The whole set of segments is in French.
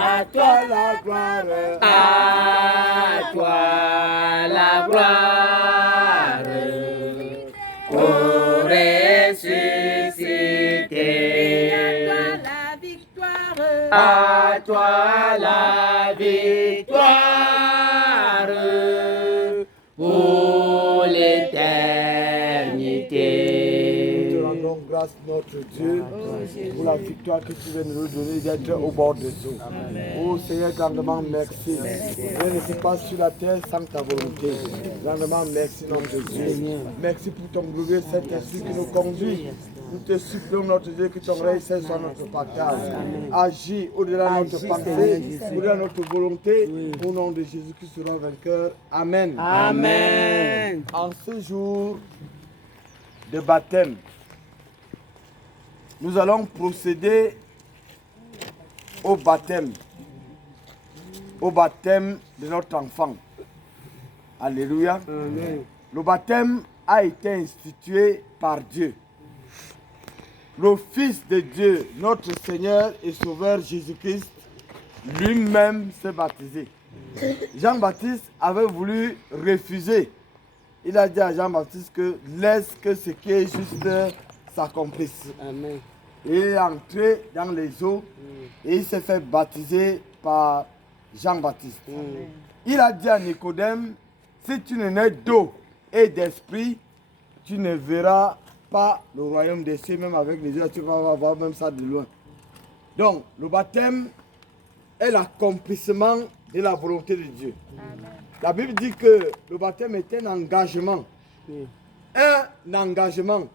à toi la gloire, à toi la gloire, ô ressuscité. La victoire, À toi la victoire pour l'éternité. nous te rendons grâce, notre Dieu, pour la victoire que tu viens de nous donner d'être au bord des eaux. Oh Seigneur, grandement merci. Rien ne se passe sur la terre sans ta volonté. Grandement merci, notre Dieu. Merci pour ton glorieux Saint-Esprit qui nous conduit. Nous te supplions, notre Dieu, que ton règne soit notre partage. Agis au-delà de notre pensée, au-delà de notre volonté. Au nom de Jésus qui sera vainqueur. Amen. Amen. En ce jour de baptême, nous allons procéder au baptême de notre enfant. Alléluia. Amen. Le baptême a été institué par Dieu. Le Fils de Dieu, notre Seigneur et Sauveur Jésus-Christ, lui-même s'est baptisé. Jean-Baptiste avait voulu refuser. Il a dit à Jean-Baptiste que laisse que ce qui est juste s'accomplisse. Amen. Il est entré dans les eaux et il s'est fait baptiser par Jean-Baptiste. Il a dit à Nicodème, si tu ne nais d'eau et d'esprit, tu ne verras pas le royaume des cieux, même avec les yeux, tu vas voir même ça de loin. Donc, le baptême est l'accomplissement de la volonté de Dieu. La Bible dit que le baptême est un engagement. Un engagement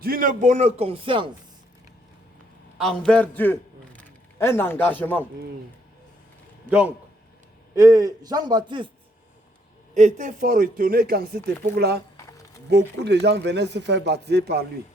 d'une bonne conscience envers Dieu. Un engagement. Donc, et Jean-Baptiste était fort étonné qu'en cette époque-là, beaucoup de gens venaient se faire baptiser par lui.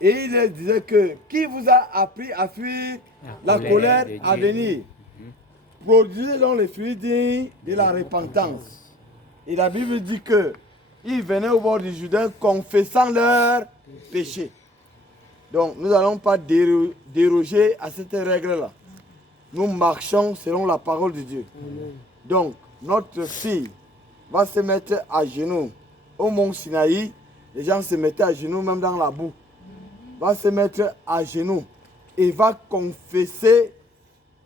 Et il leur disait que qui vous a appris à fuir la colère à venir? Produisez donc les fruits dignes de la repentance. Et la Bible dit que ils venaient au bord du Jourdain confessant leurs péchés. Donc nous n'allons pas déroger à cette règle-là. Nous marchons selon la parole de Dieu. Donc notre fille va se mettre à genoux au mont Sinaï. Les gens se mettaient à genoux même dans la boue. Va se mettre à genoux et va confesser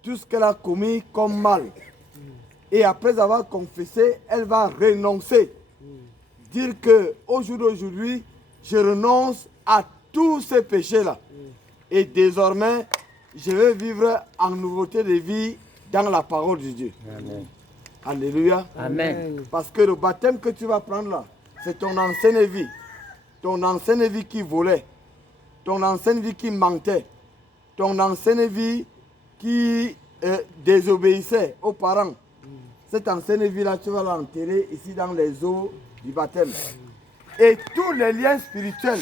tout ce qu'elle a commis comme mal. Et après avoir confessé, elle va renoncer. Dire que au jour d'aujourd'hui, je renonce à tous ces péchés-là. Et désormais, je vais vivre en nouveauté de vie dans la parole de Dieu. Amen. Alléluia. Amen. Parce que le baptême que tu vas prendre là, c'est ton ancienne vie. Ton ancienne vie qui volait. Ton ancienne vie qui mentait. Ton ancienne vie qui désobéissait aux parents. Cette ancienne vie-là, tu vas l'enterrer ici dans les eaux du baptême. Et tous les liens spirituels,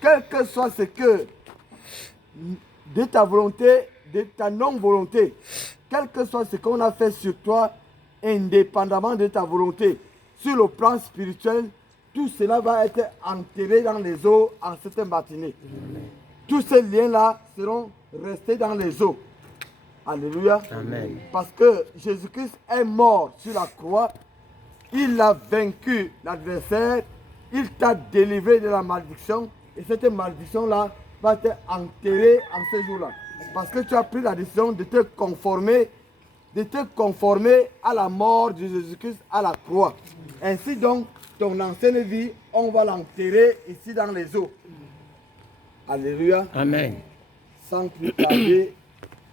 quel que soit ce que, de ta volonté, de ta non-volonté, quel que soit ce qu'on a fait sur toi, indépendamment de ta volonté, sur le plan spirituel, tout cela va être enterré dans les eaux en cette matinée. Tous ces liens-là seront restés dans les eaux. Alléluia. Amen. Parce que Jésus-Christ est mort sur la croix. Il a vaincu l'adversaire. Il t'a délivré de la malédiction. Et cette malédiction-là va être enterrée en ce jour-là. Parce que tu as pris la décision de te conformer à la mort de Jésus-Christ à la croix. Ainsi donc, ton ancienne vie, on va l'enterrer ici dans les eaux. Alléluia. Amen. Sans plus tarder,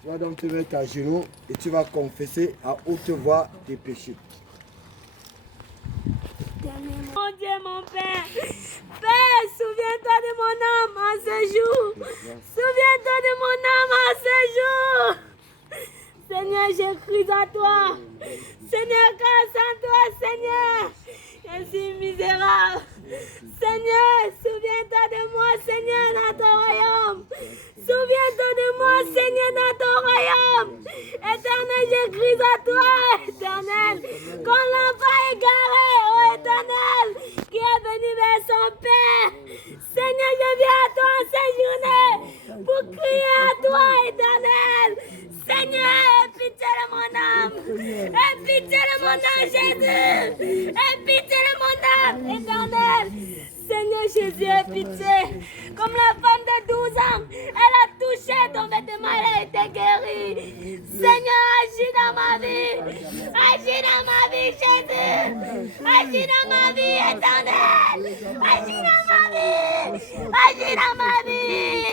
tu vas donc te mettre à genoux et tu vas confesser à haute voix tes péchés. Mon Dieu, mon Père, Père, souviens-toi de mon âme en ce jour. Souviens-toi de mon âme en ce jour. Seigneur, je crie à toi. Seigneur, grâce à toi, Seigneur. Je suis misérable. Seigneur, souviens-toi de moi, Seigneur, dans ton royaume. Souviens-toi de moi, Seigneur, dans ton royaume. Éternel, je crie à toi, Éternel. Quand l'enfant égaré, oh Éternel, qui est venu vers son Père. Seigneur, je viens à toi en cette journée pour crier à toi, Éternel. Seigneur, mon âme. Aie pitié de mon âme, Jésus. Aie pitié de mon âme, éternel. Seigneur Jésus, aie pitié. Comme la femme de 12 ans, elle a touché ton vêtement, elle a été guérie. Seigneur, agis dans ma vie. Agis dans ma vie, Jésus. Agis dans ma vie, éternel. Agis dans ma vie. Agis dans ma vie.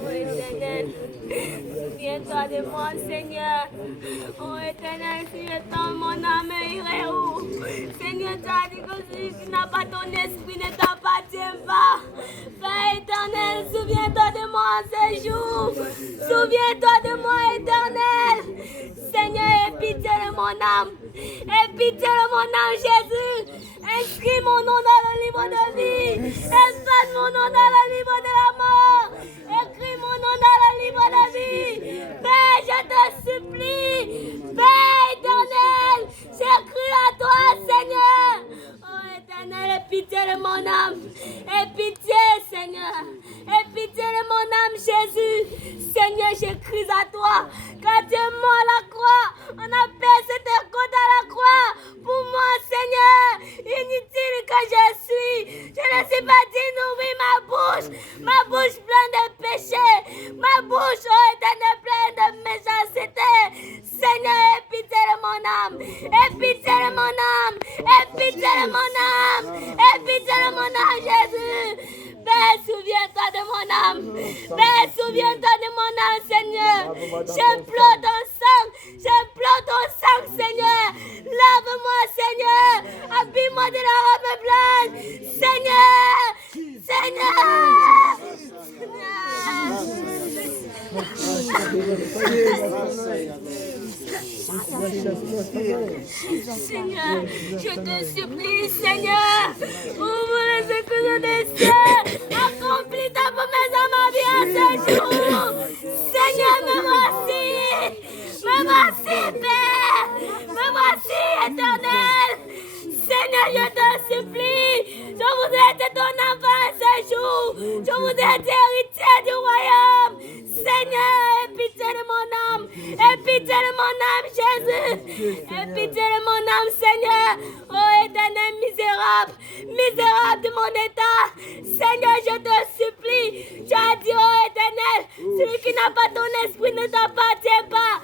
Oh éternel, souviens-toi de moi, Seigneur. Oh éternel, si je tombe, mon âme irait où? Seigneur, tu as dit que celui qui n'a pas ton esprit ne t'appartient pas. Père éternel, souviens-toi de moi en ce jour. Souviens-toi de moi, éternel. Seigneur, aie pitié de mon âme. Aie pitié de mon âme, Jésus. Inscris mon nom dans le livre de vie. Efface mon nom dans le livre de la mort. Écris mon nom dans le livre de vie. Père, je te supplie. Père éternel, j'écris à toi, Seigneur. Oh éternel, aie pitié de mon âme. Aie pitié, Seigneur. Aie pitié de mon âme, Jésus. Seigneur, j'écris à toi. Quand tu es mort à la croix, on a percé tes côtes à la croix. Pour moi, Seigneur, inutile que je suis. Je ne suis pas digne d'ouvrir ma bouche pleine de péché. Ma bouche, oh éternel, pleine de méchanceté. Seigneur, aie pitié de mon âme. Aie pitié de mon âme. Aie pitié de mon âme. Aie pitié de mon âme, Jésus. Père, souviens-toi de mon âme. Père, souviens-toi de mon âme, Seigneur. J'implore ton sang. J'implore ton sang, Seigneur. Lave-moi, Seigneur. Habille-moi de la robe blanche. Seigneur. Seigneur, je te supplie, Seigneur, ouvre les écluses des cieux, accomplis ta promesse dans ma vie à ce jour. Seigneur, me voici, Père, me voici, éternel. Seigneur, je te supplie, je voudrais être ton enfant à ce jour, je voudrais être héritier du royaume. Seigneur, aie pitié de mon âme, aie pitié de mon âme, Jésus, aie pitié de mon âme, Seigneur. Oh éternel misérable, misérable de mon état, Seigneur, je te supplie, tu as dit, oh éternel, celui qui n'a pas ton esprit ne t'appartient pas.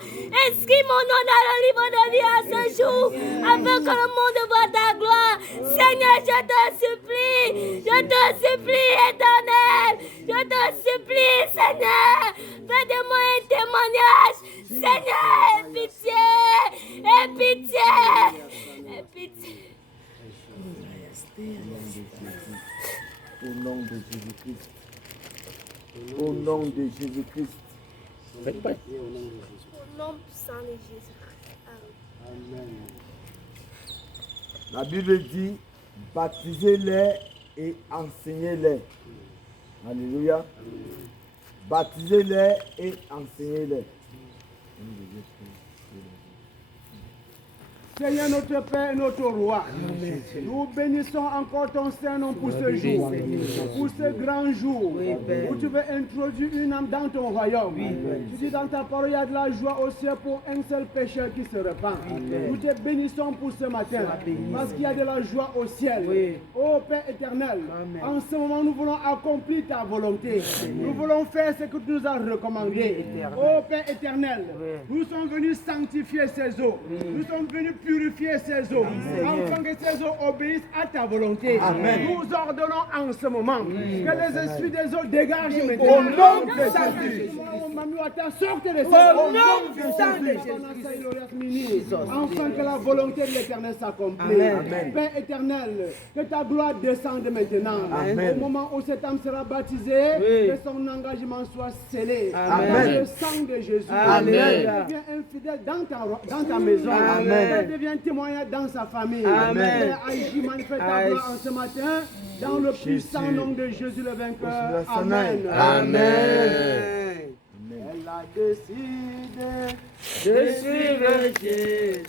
Inscris mon nom dans le livre de vie à ce jour, afin que le monde voit ta gloire. Seigneur, je te supplie, éternel, je te supplie, Seigneur, fais de moi un témoignage. Seigneur, aie pitié, aie pitié, aie pitié. Au nom de Jésus-Christ. Au nom de Jésus-Christ. Au nom puissant de Jésus-Christ. Amen. La Bible dit, baptisez-les et enseignez-les. Alléluia. Baptisez-les et enseignez-les. Seigneur notre Père et notre Roi, nous bénissons encore ton Saint-Nom pour ce jour, pour ce grand jour où tu veux introduire une âme dans ton royaume. Tu dis dans ta parole, il y a de la joie au ciel pour un seul pécheur qui se repent. Nous te bénissons pour ce matin, parce qu'il y a de la joie au ciel. Ô Père éternel, en ce moment nous voulons accomplir ta volonté. Nous voulons faire ce que tu nous as recommandé. Ô Père éternel, nous sommes venus sanctifier ces eaux. Nous sommes venus purifier ces eaux, afin que ces eaux obéissent à ta volonté. Amen. Nous ordonnons en ce moment que les esprits des eaux dégagent maintenant. Au nom de Jésus. Sortez de Au nom du sang de Jésus-Christ. Afin que la volonté de l'Éternel s'accomplisse. Amen. Père éternel, que ta gloire descende maintenant. Amen. Au moment où cet homme sera baptisé, Oui. que son engagement soit scellé. Amen. Par le sang de Jésus. Amen. Deviens infidèle dans ta maison. Amen. Deviens témoignage dans sa famille. Amen. Père, agis, manifeste ta gloire en ce matin. Dans le puissant nom de Jésus le vainqueur. Amen. Amen. Elle a décidé. Je suivre Jésus.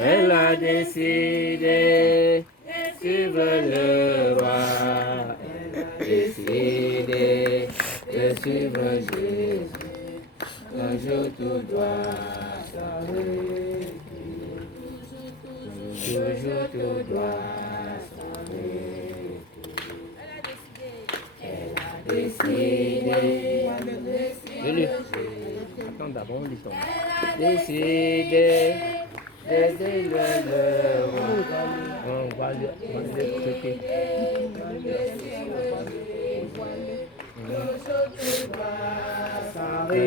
Elle a décidé de suivre le roi. Elle a décidé de suivre Jésus. Un jour tout doit s'arrêter. Toujours tout doit s'arrêter. Elle a décidé. Attends d'abord, l'histoire. Décidé de suivre le roi. On va le traiter.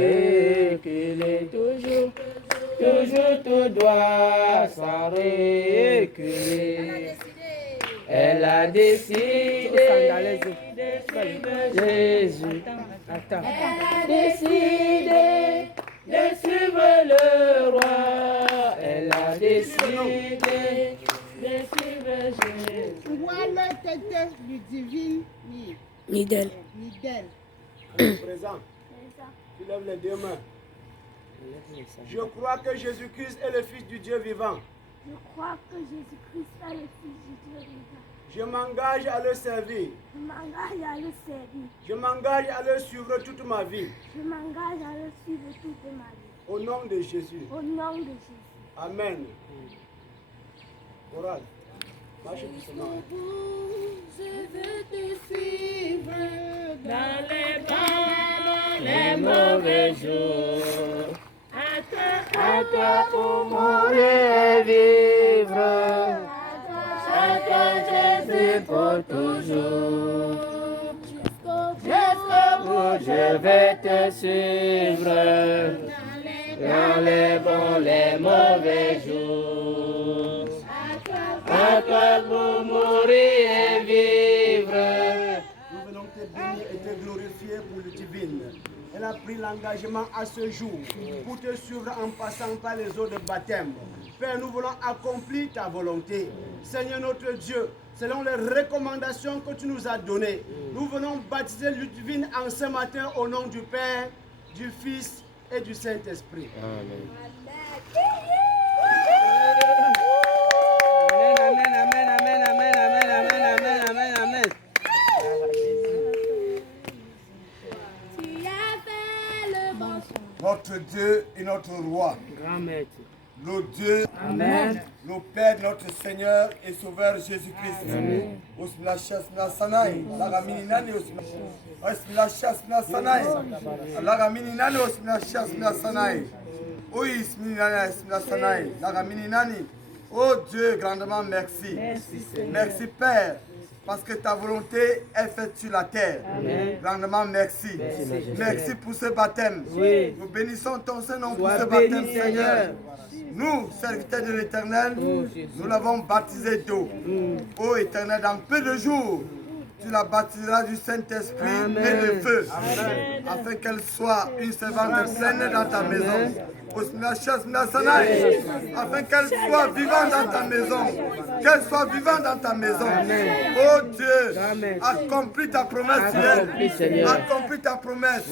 S'arrêter, toujours tout doit s'arrêter. Elle a décidé de suivre Jésus. Attends. Décidé de suivre le roi. Elle a décidé de suivre Jésus. Vois le tête du divin Nidel. Nidel. Présent. Tu lèves les deux mains. Je crois que Jésus-Christ est le Fils du Dieu vivant. Je crois que Jésus-Christ est le Fils du Dieu vivant. Je m'engage à le servir. Je m'engage à le servir. Je m'engage à le suivre toute ma vie. Je m'engage à le suivre toute ma vie. Au nom de Jésus. Au nom de Jésus. Amen. Oral. Marchez doucement. Je veux te suivre Dans les bons, les mauvais jours. À toi pour mourir et vivre. À toi Jésus pour toujours. Jusqu'au bout je vais te suivre. Dans les bons, les mauvais jours. À toi pour mourir et vivre. Nous venons te bénir et te glorifier pour le divin. Elle a pris l'engagement à ce jour pour te suivre en passant par les eaux de baptême. Père, nous voulons accomplir ta volonté. Seigneur notre Dieu, selon les recommandations que tu nous as données, nous venons baptiser Ludivine en ce matin au nom du Père, du Fils et du Saint-Esprit. Amen. Tu as fait le bon choix. Notre Dieu et notre roi, Grand maître. nos dieux, Amen. nos pères, notre Seigneur et Sauveur Jésus-Christ. Osmila Shasna Sanai, Lagamini Nani Osmila. Osmila Shasna Sanai, Lagamini Nani Osmila Shasna Sanai. Oui, Osmila Sanai, Lagamini Nani. Oh Dieu, grandement merci. Merci Père, parce que ta volonté est faite sur la terre. Grandement merci. Merci pour ce baptême. Oui. Nous bénissons ton Saint-Nom pour Sois ce baptême, béni, Seigneur. Seigneur. Nous, serviteurs de l'Éternel, Jésus. nous l'avons baptisé d'eau. Ô Éternel, dans peu de jours, tu la baptiseras du Saint-Esprit Amen. et de feu, afin qu'elle soit une servante pleine dans ta maison. Afin qu'elle soit vivante dans ta maison. Qu'elle soit vivante dans ta maison. Oh Dieu, Amen. accomplis ta promesse Accomplis, hier. Seigneur. Accomplis ta promesse.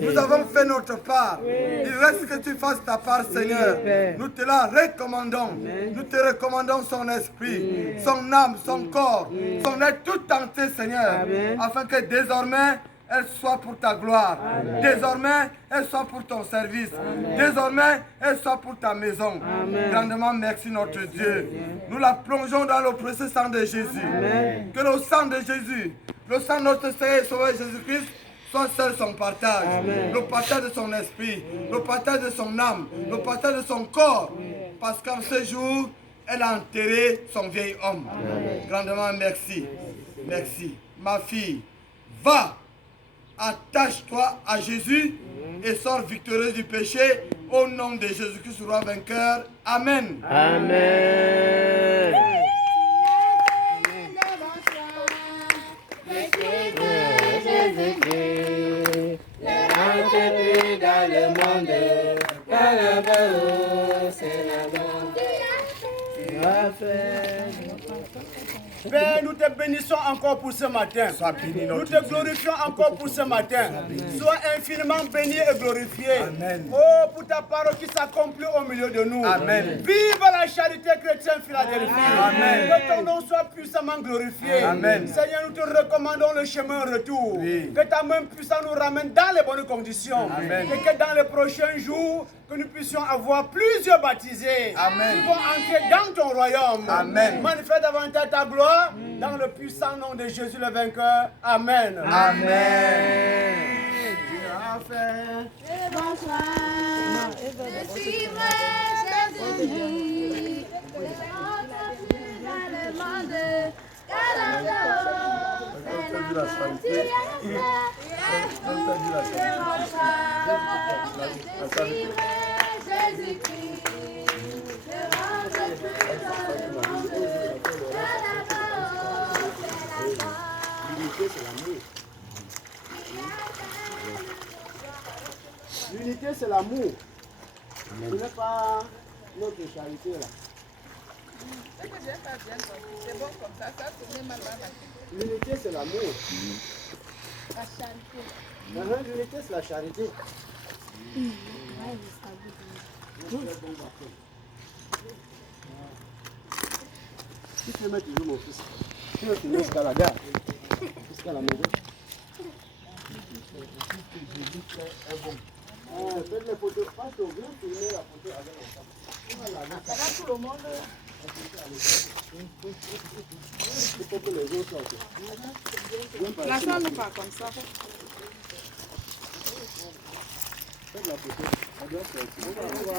Nous avons fait notre part. Il reste que tu fasses ta part, Seigneur. Père. Nous te la recommandons. Nous te recommandons son esprit, son âme, son corps, son être tout entier, Seigneur. Amen. Afin que désormais, elle soit pour ta gloire. Désormais, elle soit pour ton service. Désormais, elle soit pour ta maison. Grandement merci notre Dieu. Nous la plongeons dans le précieux sang de Jésus. Que le sang de Jésus, le sang de notre Seigneur et Sauveur Jésus-Christ, soit seul son partage. Le partage de son esprit, le partage de son âme, le partage de son corps. Parce qu'en ce jour, elle a enterré son vieil homme. Grandement merci. Merci. Ma fille, va. Attache-toi à Jésus et sors victorieuse du péché. Au nom de Jésus-Christ, roi vainqueur. Amen. Amen. Jésus-Christ, le dans le monde, par là-bas, c'est là-bas. Père, nous te bénissons encore pour ce matin. Nous te glorifions encore pour ce matin. Sois infiniment béni et glorifié. Amen. Oh, pour ta parole qui s'accomplit au milieu de nous. Amen. Vive la charité chrétienne Philadelphie. Amen. Que ton nom soit puissamment glorifié. Amen. Seigneur, nous te recommandons le chemin retour. Oui. Que ta main puissante nous ramène dans les bonnes conditions. Amen. Et que dans les prochains jours, que nous puissions avoir plusieurs baptisés. Amen. Qui vont entrer dans ton royaume. Amen. Manifeste davantage ta gloire dans le puissant nom de Jésus le vainqueur. Amen. Amen. Dieu a fait. Bonsoir. Je suis vrai, Jésus-Christ. Dans le monde, L'unité, c'est l'amour. Ce n'est pas notre charité là. L'unité, c'est l'amour. La charité. L'unité, c'est la charité. Tu peux mettre toujours mon fils. Tu veux finir jusqu'à la gare. Jusqu'à la maison. Faites les photos. Pasteur, viens filmer la photo avec les femmes. Ça va tout le monde. Il faut que les autres sortent. Plaçons-nous pas comme ça. Faites la photo. Ça doit sortir.